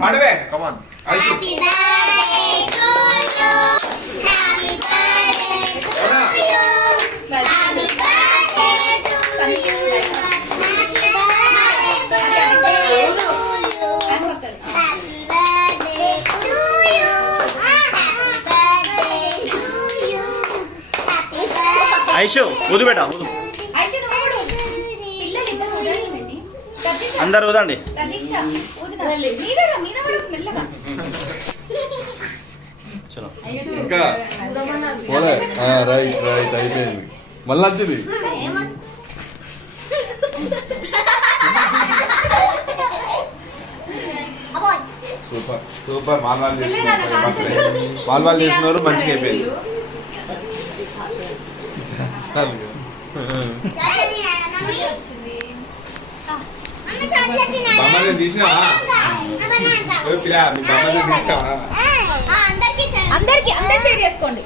పాడవే come on happy birthday to you happy birthday to you happy birthday to you happy birthday to you happy birthday to you happy birthday to you happy birthday Aishu ఊదు బేటా ఊదు అందరు ఊదండి ఇంకా పోలే right right అయిపోయింది మళ్ళీ వచ్చింది సూపర్ సూపర్ మాల్వాళ్ళు చేస్తున్నారు మాల్వాళ్ళు చేస్తున్నారు మంచిగా అయిపోయింది చాలు బొమ్మలు తీసినావా పిల్ల మీ బొమ్మలు తీసినావా అందరికి షేర్ చేసుకోండి.